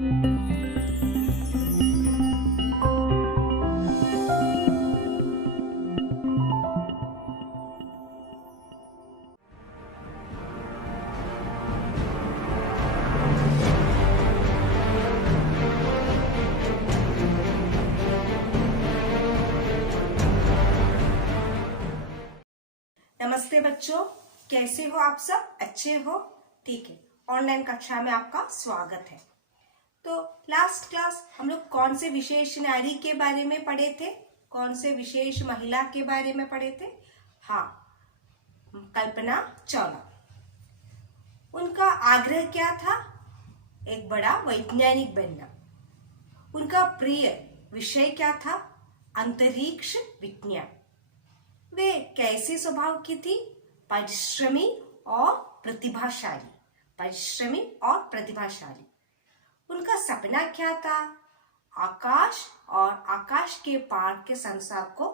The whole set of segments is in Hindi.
नमस्ते बच्चों, कैसे हो आप सब? अच्छे हो? ठीक है। ऑनलाइन कक्षा में आपका स्वागत है। तो लास्ट क्लास हम लोग कौन से विशेष नारी के बारे में पढ़े थे? कौन से विशेष महिला के बारे में पढ़े थे? हाँ, कल्पना चावला। उनका आग्रह क्या था? एक बड़ा वैज्ञानिक बनना। उनका प्रिय विषय क्या था? अंतरिक्ष विज्ञान। वे कैसे स्वभाव की थी? परिश्रमी और प्रतिभाशाली। परिश्रमी और प्रतिभाशाली। उनका सपना क्या था? आकाश और आकाश के पार के संसार को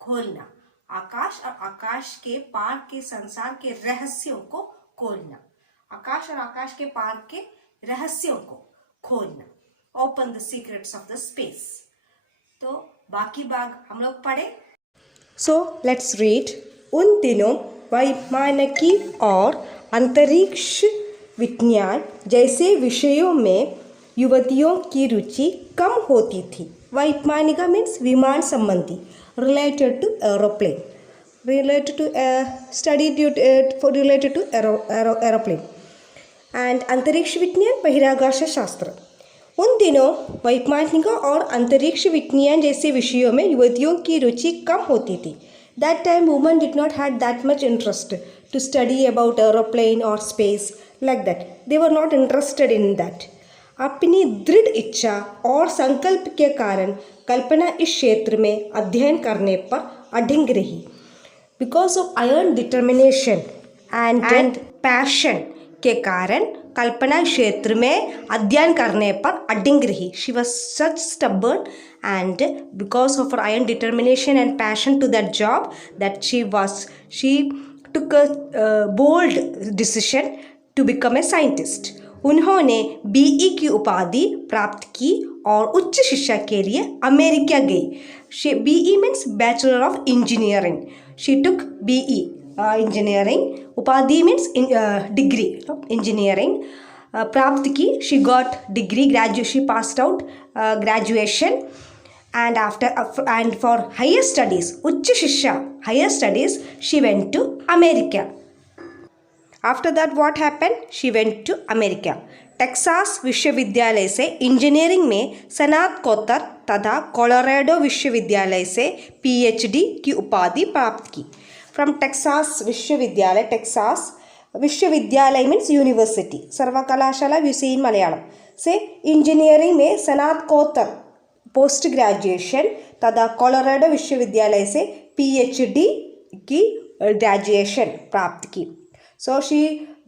खोलना। आकाश और आकाश के पार के संसार के रहस्यों को खोलना। आकाश और आकाश के पार के रहस्यों को खोलना। Open the secrets of the space. तो बाकी भाग हम लोग पढ़े। So let's read. उन दिनों वैमानिकी और अंतरिक्ष विज्ञान जैसे विषयों में युवतियों की रुचि कम होती थी. वैमानिका मीन्स विमान संबंधी, related to aeroplane, related to study related to aeroplane, and अंतरिक्ष विज्ञान बहिराकाश शास्त्र. उन दिनों वैज्ञानिक और अंतरिक्ष विज्ञान जैसे विषयों में युवतियों की रुचि कम होती थी. That time women did not had that much interest to study about aeroplane or space like that. They were not interested in that. अपनी दृढ़ इच्छा और संकल्प के कारण कल्पना इस क्षेत्र में अध्ययन करने पर अडिग रही. Because of iron determination and passion के कारण कल्पना क्षेत्र में अध्ययन करने पर अडिग रही. She was such stubborn and because of her iron determination and passion to that job that she took a bold decision to become a scientist. उन्होंने BE की उपाधि प्राप्त की और उच्च शिक्षा के लिए अमेरिका गई. BE means Bachelor of Engineering. She took BE engineering. उपाधि means degree engineering. प्राप्त की. She got degree. She passed out graduation. And for higher studies, उच्च शिक्षा, higher studies, she went to America. After that what happened? She went to America. Texas विश्वविद्यालय से इंजीनियरिंग में स्नातकोत्तर तथा कोलोराडो विश्वविद्यालय से PhD की उपाधि प्राप्त की. फ्रॉम टेक्सास विश्वविद्यालय, टेक्सास विश्वविद्यालय मीन्स यूनिवर्सिटी, सर्वकलाशाला विषय मलयालम से इंजीनियरिंग में स्नातकोत्तर पोस्ट ग्रेजुएशन तथा कोलोराडो विश्वविद्यालय से PhD की ग्रेजुएशन प्राप्त की. So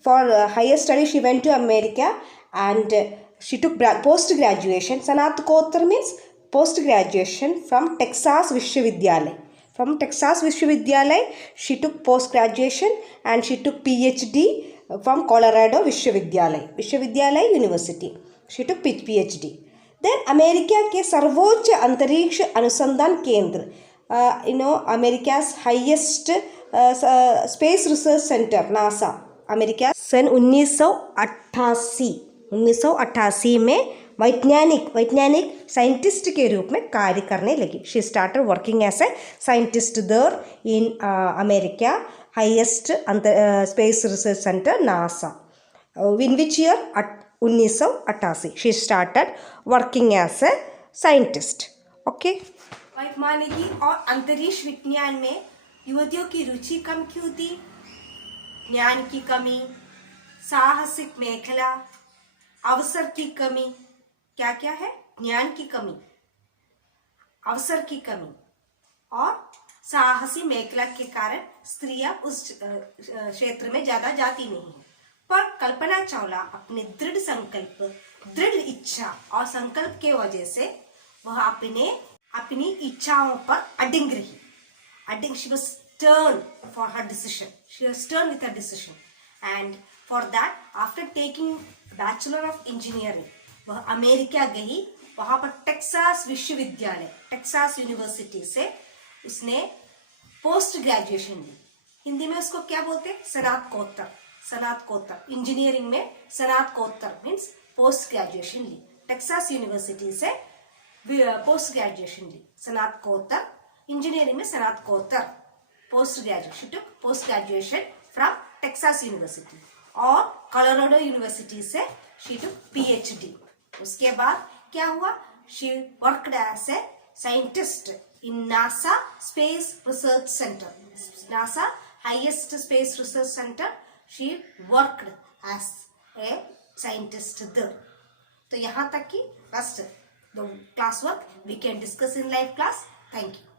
for higher study she went to America and she took post graduation. स्नातकोत्तर means post graduation from Texas विश्वविद्यालय. From Texas विश्वविद्यालय she took post graduation and she took PhD from Colorado विश्वविद्यालय university. She took PhD. Then America के सर्वोच्च अंतरिक्ष अनुसंधान केंद्र, America's highest space research center, NASA, America सन 1988 में वैज्ञानिक साइंटिस्ट के रूप में कार्य करने लगी. She started working as a scientist there in America highest space research centre NASA. In which year? 1988 she started working as a scientist. Okay. वैज्ञानिकी और अंतरिक्ष विज्ञान में युवतियों की रुचि कम क्यों थी? ज्ञान की कमी, साहसिक मेखला, अवसर की कमी. क्या क्या है? ज्ञान की कमी, अवसर की कमी और साहसी मेखला के कारण स्त्रियां उस क्षेत्र में ज्यादा जाती नहीं है. पर कल्पना चावला अपने दृढ़ संकल्प, दृढ़ इच्छा और संकल्प के वजह से वह अपनी इच्छाओं पर अडिग रही. She was stern for her decision. She was stern with her decision. And for that, after taking Bachelor of Engineering, वह अमेरिका गई, वहां पर टेक्सास विश्वविद्यालय, टेक्सास यूनिवर्सिटी से उसने पोस्ट ग्रेजुएशन ली। हिंदी में उसको क्या बोलते हैं? स्नातकोत्तर। स्नातकोत्तर इंजीनियरिंग में स्नातकोत्तर मीन्स पोस्ट ग्रेजुएशन ली। टेक्सास यूनिवर्सिटी से पोस्ट ग्रेजुएशन ली, स्नातकोत्तर इंजीनियरिंग में स्नातकोत्तर post graduation to post graduation from Texas university. और कोलोराडो यूनिवर्सिटी से शी टू पीएचडी। उसके बाद क्या हुआ? She worked as a scientist in NASA space research centre, NASA highest space research centre, she worked as a scientist there. तो यहाँ तक की rest the classwork we can discuss in live class. Thank you.